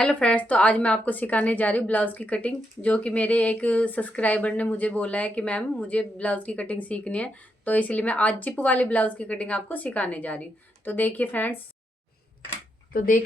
Hello friends, तो आज मैं आपको सिखाने जा रही हूँ ब्लाउज़ की कटिंग, जो कि मेरे एक सब्सक्राइबर ने मुझे बोला है कि मैम मुझे ब्लाउज़ की कटिंग सीखनी है। तो इसलिए मैं आज जिप वाले ब्लाउज़ की कटिंग आपको सिखाने जा रही हूँ। तो देखिए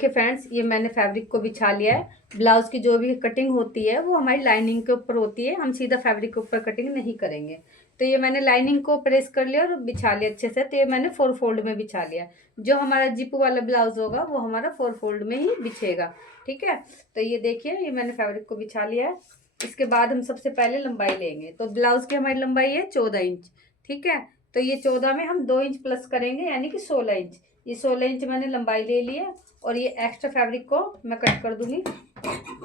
फ्रेंड्स, ये मैंने फैब्रिक को बिछा लिया है। ब्लाउज़ की जो भी कटिंग होती है वो हमारी लाइनिंग के ऊपर होती है, हम सीधा फैब्रिक के ऊपर कटिंग नहीं करेंगे। तो ये मैंने लाइनिंग को प्रेस कर लिया और बिछा लिया अच्छे से। तो ये मैंने 4 फोल्ड में बिछा लिया। जो हमारा जिप वाला ब्लाउज़ होगा वो हमारा 4 फोल्ड में ही बिछेगा। ठीक है, तो ये देखिए, ये मैंने फैब्रिक को बिछा लिया है। इसके बाद हम सबसे पहले लंबाई लेंगे। तो ब्लाउज़ की हमारी लंबाई है 14 इंच। ठीक है, तो ये 14 में हम 2 इंच प्लस करेंगे, यानी कि 16 इंच। ये 16 इंच मैंने लंबाई ले ली है। और ये एक्स्ट्रा फैब्रिक को मैं कट कर दूंगी।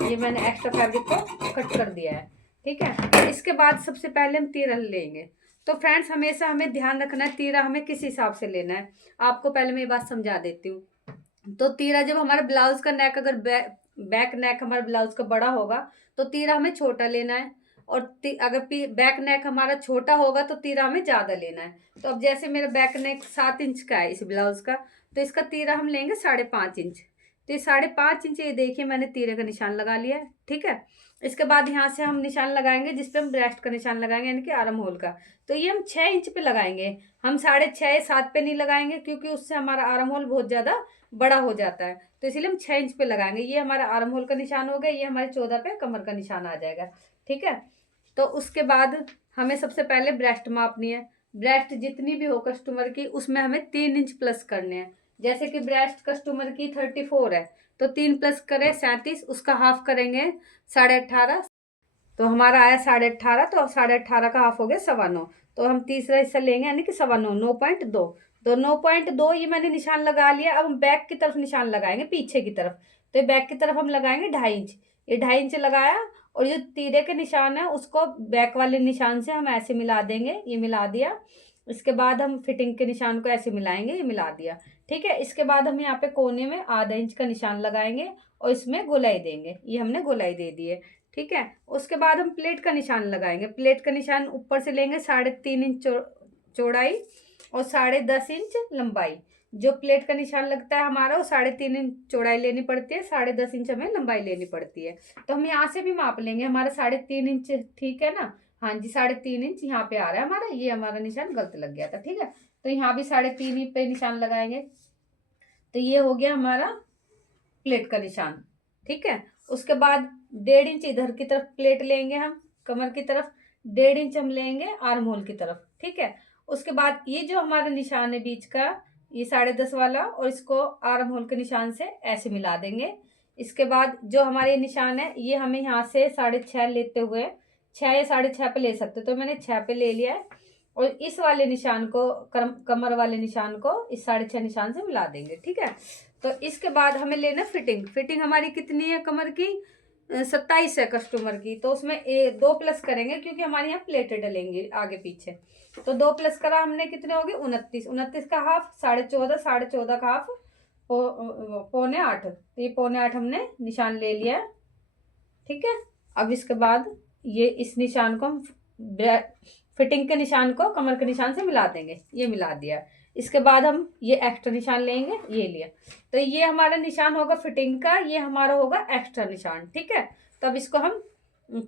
ये मैंने एक्स्ट्रा फैब्रिक को कट कर दिया है। ठीक है, इसके बाद सबसे पहले हम तीरा लेंगे। तो फ्रेंड्स, हमेशा हमें ध्यान रखना है तीरा हमें किस हिसाब से लेना है। आपको पहले मैं ये बात समझा देती हूँ। तो तीरा जब हमारा ब्लाउज का नेक, अगर बैक नेक हमारा ब्लाउज का बड़ा होगा तो तीरा हमें छोटा लेना है। और अगर बैक नेक हमारा छोटा होगा तो तीरा हमें ज्यादा लेना है। तो अब जैसे मेरा बैक नेक 7 इंच का है इस ब्लाउज का, तो इसका तीरा हम लेंगे 5.5 इंच। तो ये 5.5 इंच, ये देखिए मैंने तीरे का निशान लगा लिया है। ठीक है, इसके बाद यहाँ से हम निशान लगाएंगे जिसपे हम ब्रेस्ट का निशान लगाएंगे, यानी कि आर्म होल का। तो ये हम 6 इंच पे लगाएंगे। हम 6.5 7 पे नहीं लगाएंगे, क्योंकि उससे हमारा आर्म होल बहुत ज्यादा बड़ा हो जाता है। तो इसीलिए हम 6 इंच पे लगाएंगे। ये हमारा आर्म होल का निशान हो गया, ये हमारे 14 पे कमर का निशान आ जाएगा। ठीक है, तो उसके बाद हमें सबसे पहले ब्रेस्ट मापनी है। ब्रेस्ट जितनी भी हो कस्टमर की, उसमें हमें 3 इंच प्लस करने हैं। जैसे कि ब्रेस्ट कस्टमर की 34 है, तो 3 प्लस करें 37, उसका हाफ करेंगे 18.5। तो हमारा आया 18.5, तो 18.5 का हाफ हो गया 9.25। तो हम तीसरा हिस्सा लेंगे, यानी कि 9.25, 9.2। तो 9.2 ये मैंने निशान लगा लिया। अब हम बैक की तरफ निशान लगाएंगे, पीछे की तरफ। तो बैक की तरफ हम लगाएंगे 2.5 इंच। ये 2.5 इंच लगाया। और जो तीरे के निशान है उसको बैक वाले निशान से हम ऐसे मिला देंगे, ये मिला दिया। इसके बाद हम फिटिंग के निशान को ऐसे मिलाएंगे, ये मिला दिया। ठीक है, इसके बाद हम यहाँ पे कोने में आधा इंच का निशान लगाएंगे और इसमें गोलाई देंगे। ये हमने गोलाई दे दी है। ठीक है, उसके बाद हम प्लेट का निशान लगाएंगे। प्लेट का निशान ऊपर से लेंगे 3.5 इंच चौड़ाई और 10.5 इंच लंबाई। जो प्लेट का निशान लगता है हमारा, वो 3.5 इंच चौड़ाई लेनी पड़ती है, 10.5 इंच हमें लंबाई लेनी पड़ती है। तो हम यहाँ से भी माप लेंगे, हमारा 3.5 इंच ठीक है ना। हाँ जी, 3.5 इंच यहाँ पे आ रहा है हमारा। ये हमारा निशान गलत लग गया था। ठीक है, तो यहाँ भी 3.5 पे निशान लगाएंगे। तो ये हो गया हमारा प्लेट का निशान। ठीक है, उसके बाद 1.5 इंच इधर की तरफ प्लेट लेंगे हम, कमर की तरफ। 1.5 इंच हम लेंगे आर्म होल की तरफ। ठीक है, उसके बाद ये जो हमारा निशान है बीच का, ये 10.5 वाला, और इसको आर्म होल के निशान से ऐसे मिला देंगे। इसके बाद जो हमारे निशान है, ये हमें यहाँ से 6.5 लेते हुए, 6 या 6.5 पे ले सकते, तो मैंने 6 पे ले लिया है। और इस वाले निशान को, कमर वाले निशान को इस 6.5 निशान से मिला देंगे। ठीक है, तो इसके बाद हमें लेना फिटिंग। फिटिंग हमारी कितनी है कमर की? 27 है कस्टमर की। तो उसमें 2 प्लस करेंगे, क्योंकि हमारे यहाँ प्लेटें डलेंगी आगे पीछे। तो 2 प्लस करा हमने, कितने हो गए? 29। 29 का हाफ 14.5, 14.5 का हाफ 7.25। तो ये 7.25 हमने निशान ले लिया है। ठीक है, अब इसके बाद ये इस निशान को हम फिटिंग के निशान को कमर के निशान से मिला देंगे, ये मिला दिया। इसके बाद हम ये एक्स्ट्रा निशान लेंगे, ये लिया। तो ये हमारा निशान होगा फिटिंग का, ये हमारा होगा एक्स्ट्रा निशान। ठीक है, तो अब इसको हम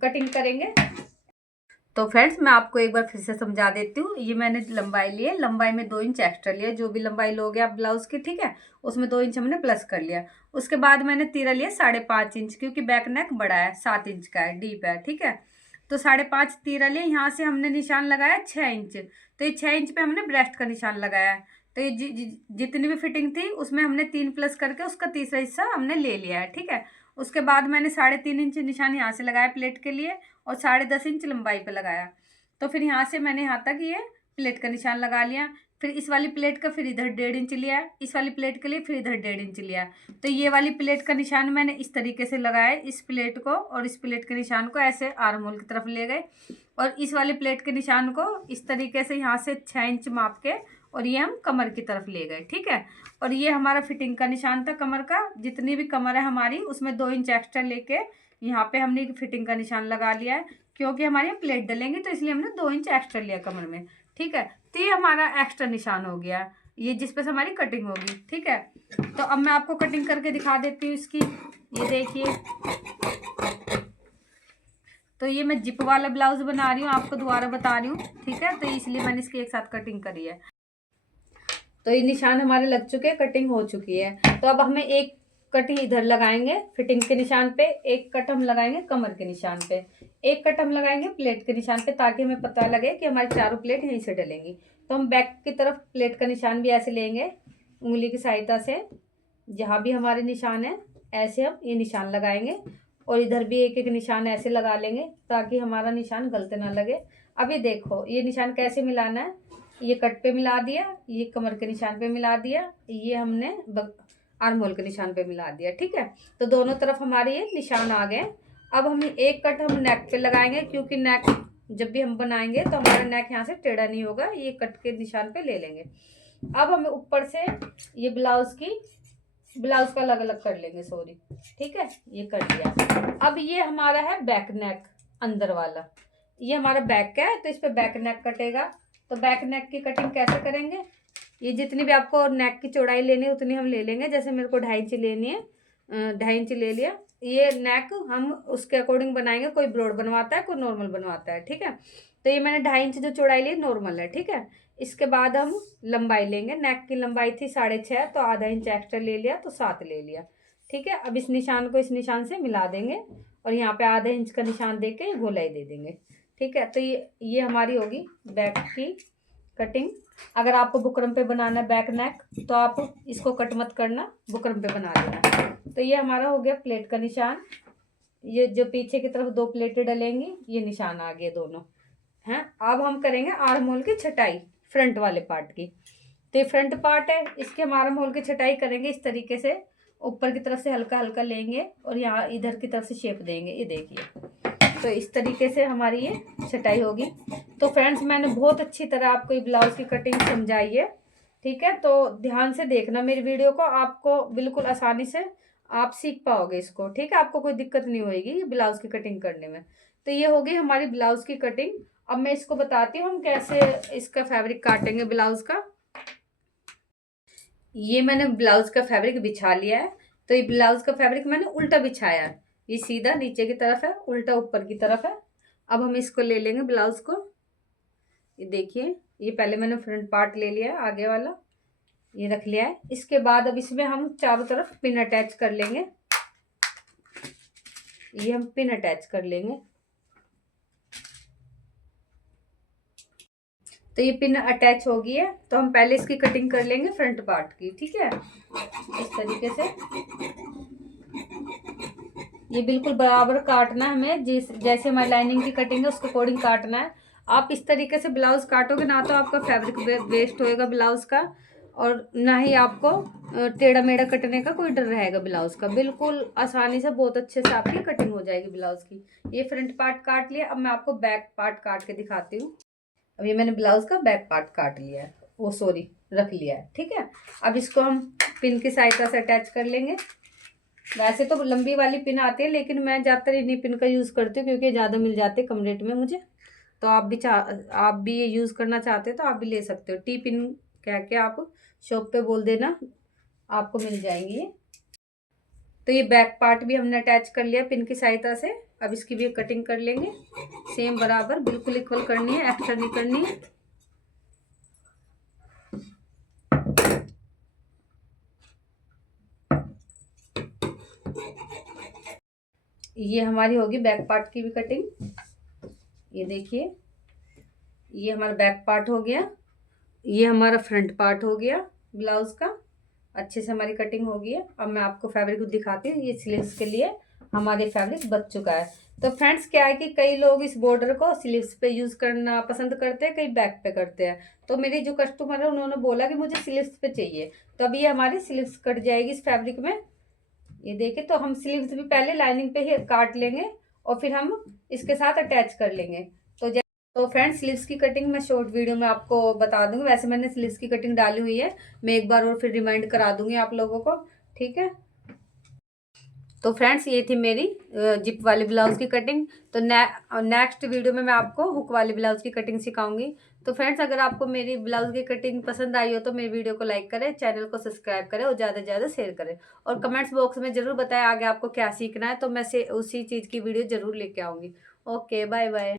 कटिंग करेंगे। तो फ्रेंड्स, मैं आपको एक बार फिर से समझा देती हूँ। ये मैंने लंबाई ली है, लंबाई में 2 इंच एक्स्ट्रा लिया। जो भी लंबाई लोगे आप ब्लाउज की, ठीक है, उसमें 2 इंच हमने प्लस कर लिया। उसके बाद मैंने तीरा लिया 5.5 इंच, क्योंकि बैक नेक बड़ा है, 7 इंच का है, डीप है। ठीक है, तो 5.5 तीरा लिया। यहाँ से हमने निशान लगाया 6 इंच। तो ये 6 इंच पे हमने ब्रेस्ट का निशान लगाया है। तो ये जितनी भी फिटिंग थी उसमें हमने 3 प्लस करके उसका तीसरा हिस्सा हमने ले लिया है। ठीक है, उसके बाद मैंने 3.5 इंच निशान यहाँ से लगाया प्लेट के लिए, और 10.5 इंच लंबाई पे लगाया। तो फिर यहाँ से मैंने यहाँ तक ये प्लेट का निशान लगा लिया। फिर इस वाली प्लेट का फिर इधर 1.5 इंच लिया, इस वाली प्लेट के लिए फिर इधर 1.5 इंच लिया। तो ये वाली प्लेट का निशान मैंने इस तरीके से लगाया, इस प्लेट को और इस प्लेट के निशान को ऐसे आर्म होल की तरफ ले गए, और इस वाली प्लेट के निशान को इस तरीके से यहाँ से 6 इंच माप के, और ये हम कमर की तरफ ले गए। ठीक है, और ये हमारा फिटिंग का निशान था कमर का। जितनी भी कमर है हमारी, उसमें 2 इंच एक्स्ट्रा लेके यहाँ पे हमने फिटिंग का निशान लगा लिया है, क्योंकि हमारे यहाँ प्लेट डलेंगे, तो इसलिए हमने 2 इंच एक्स्ट्रा लिया कमर में। ठीक है, तो ये हमारा एक्स्ट्रा निशान हो गया। ये जिस पे से हमारी कटिंग होगी। ठीक है, तो अब मैं आपको कटिंग करके दिखा देती हूँ इसकी। ये देखिए, तो ये मैं जिप वाला ब्लाउज बना रही हूँ, आपको दोबारा बता रही हूँ। ठीक है, तो इसलिए मैंने इसकी एक साथ कटिंग करी है। तो ये निशान हमारे लग चुके हैं, कटिंग हो चुकी है। तो अब हमें एक कट इधर लगाएंगे फिटिंग के निशान पे, एक कट हम लगाएंगे कमर के निशान पे, एक कट हम लगाएंगे प्लेट के निशान पे, ताकि हमें पता लगे कि हमारी चारों प्लेट यहीं से डलेंगी। तो हम बैक की तरफ प्लेट का निशान भी ऐसे लेंगे, उंगली की सहायता से जहाँ भी हमारे निशान है ऐसे हम ये निशान लगाएंगे, और इधर भी एक एक निशान ऐसे लगा लेंगे ताकि हमारा निशान गलत ना लगे। अभी देखो ये निशान कैसे मिलाना है, ये कट पे मिला दिया, ये कमर के निशान पे मिला दिया, ये हमने आर्म होल के निशान पे मिला दिया। ठीक है, तो दोनों तरफ हमारे ये निशान आ गए। अब हम एक कट हम नेक पे लगाएंगे, क्योंकि नेक जब भी हम बनाएंगे तो हमारा नेक यहाँ से टेढ़ा नहीं होगा, ये कट के निशान पे ले लेंगे। अब हमें ऊपर से ये ब्लाउज का अलग अलग कर लेंगे, सॉरी। ठीक है, ये कर लिया। अब ये हमारा है बैक नेक, अंदर वाला, ये हमारा बैक का है, तो इस पे बैक नेक कटेगा। तो बैक नेक की कटिंग कैसे करेंगे, ये जितनी भी आपको नेक की चौड़ाई लेनी है उतनी हम ले लेंगे। जैसे मेरे को 2.5 इंच लेनी है, 2.5 इंच ले लिया। ये नेक हम उसके अकॉर्डिंग बनाएंगे, कोई ब्रॉड बनवाता है, कोई नॉर्मल बनवाता है। ठीक है, तो ये मैंने 2.5 इंच जो चौड़ाई ली नॉर्मल है। ठीक है, इसके बाद हम लंबाई लेंगे, नेक की लंबाई थी 6.5, तो आधा इंच एक्स्ट्रा ले लिया, तो 7 ले लिया। ठीक है, अब इस निशान को इस निशान से मिला देंगे, और यहाँ पे आधा इंच का निशान दे के गोलाई दे देंगे। ठीक है, तो ये हमारी होगी बैक की कटिंग। अगर आपको बुकरम पे बनाना है बैक नेक, तो आप इसको कट मत करना, बुकरम पे बना देना। तो ये हमारा हो गया प्लेट का निशान। ये जो पीछे की तरफ 2 प्लेटें डलेंगी, ये निशान आ गए दोनों हैं। अब हम करेंगे आर्म होल की छटाई फ्रंट वाले पार्ट की। तो ये फ्रंट पार्ट है, इसके हम आर्म होल की छटाई करेंगे इस तरीके से, ऊपर की तरफ से हल्का हल्का लेंगे और यहाँ इधर की तरफ से शेप देंगे। ये देखिए, तो इस तरीके से हमारी ये छटाई होगी। तो फ्रेंड्स, मैंने बहुत अच्छी तरह आपको ये ब्लाउज की कटिंग समझाई है। ठीक है, तो ध्यान से देखना मेरी वीडियो को, आपको बिल्कुल आसानी से आप सीख पाओगे इसको। ठीक है, आपको कोई दिक्कत नहीं होगी ब्लाउज की कटिंग करने में। तो ये होगी हमारी ब्लाउज की कटिंग। अब मैं इसको बताती हूँ हम कैसे इसका फैब्रिक काटेंगे ब्लाउज का। ये मैंने ब्लाउज का फैब्रिक बिछा लिया है। तो ये ब्लाउज का फैब्रिक मैंने उल्टा बिछाया है, ये सीधा नीचे की तरफ है, उल्टा ऊपर की तरफ है। अब हम इसको ले लेंगे ब्लाउज को। ये देखिए, ये पहले मैंने फ्रंट पार्ट ले लिया है, आगे वाला ये रख लिया है। इसके बाद अब इसमें हम चारों तरफ पिन अटैच कर लेंगे, ये हम पिन अटैच कर लेंगे। तो ये पिन अटैच हो गई है, तो हम पहले इसकी कटिंग कर लेंगे फ्रंट पार्ट की। ठीक है, इस तरीके से ये बिल्कुल बराबर काटना है हमें, जैसे हमारी लाइनिंग की कटिंग है उसके अकॉर्डिंग काटना है। आप इस तरीके से ब्लाउज काटोगे ना तो आपका फैब्रिक वेस्ट होएगा ब्लाउज का, और ना ही आपको टेढ़ा मेढ़ा कटने का कोई डर रहेगा ब्लाउज का। बिल्कुल आसानी से बहुत अच्छे से आपकी कटिंग हो जाएगी ब्लाउज की। ये फ्रंट पार्ट काट लिया, अब मैं आपको बैक पार्ट काट के दिखाती हूँ। अब ये मैंने ब्लाउज का बैक पार्ट काट लिया है, वो सॉरी रख लिया है। ठीक है, अब इसको हम पिन की सहायता से अटैच कर लेंगे। वैसे तो लंबी वाली पिन आती है, लेकिन मैं ज़्यादातर इन्हीं पिन का यूज़ करती हूँ क्योंकि ज़्यादा मिल जाते कम रेट में मुझे। तो आप भी ये यूज़ करना चाहते हो तो आप भी ले सकते हो। टी पिन कह के आप शॉप पे बोल देना, आपको मिल जाएंगी ये। तो ये बैक पार्ट भी हमने अटैच कर लिया पिन की सहायता से। अब इसकी भी कटिंग कर लेंगे, सेम बराबर बिल्कुल इक्वल करनी है, एक्स्ट्रा नहीं करनी है। ये हमारी होगी बैक पार्ट की भी कटिंग। ये देखिए, ये हमारा बैक पार्ट हो गया, ये हमारा फ्रंट पार्ट हो गया ब्लाउज का। अच्छे से हमारी कटिंग हो गई है। अब मैं आपको फैब्रिक दिखाती हूँ। ये स्लीव्स के लिए हमारे फैब्रिक बच चुका है। तो फ्रेंड्स, क्या है कि कई लोग इस बॉर्डर को स्लीव्स पे यूज़ करना पसंद करते हैं, कई बैक पे करते हैं। तो मेरी जो कस्टमर है उन्होंने बोला कि मुझे स्लीव्स पे चाहिए, तो अब ये हमारी स्लीव्स कट जाएगी इस फैब्रिक में। ये देखिए, तो हम स्लीव्स भी पहले लाइनिंग पे ही काट लेंगे और फिर हम इसके साथ अटैच कर लेंगे। तो फ्रेंड्स, स्लीव्स की कटिंग मैं शॉर्ट वीडियो में आपको बता दूंगी। वैसे मैंने स्लीव्स की कटिंग डाली हुई है, मैं एक बार और फिर रिमाइंड करा दूंगी आप लोगों को। ठीक है, तो फ्रेंड्स ये थी मेरी जिप वाली ब्लाउज़ की कटिंग। तो नेक्स्ट वीडियो में मैं आपको हुक वाली ब्लाउज़ की कटिंग सिखाऊंगी। तो फ्रेंड्स अगर आपको मेरी ब्लाउज़ की कटिंग पसंद आई हो तो मेरी वीडियो को लाइक करें, चैनल को सब्सक्राइब करें और ज़्यादा से ज़्यादा शेयर करें। और कमेंट्स बॉक्स में ज़रूर बताएं आगे आपको क्या सीखना है, तो मैं उसी चीज़ की वीडियो ज़रूर लेके आऊँगी। Okay, bye bye.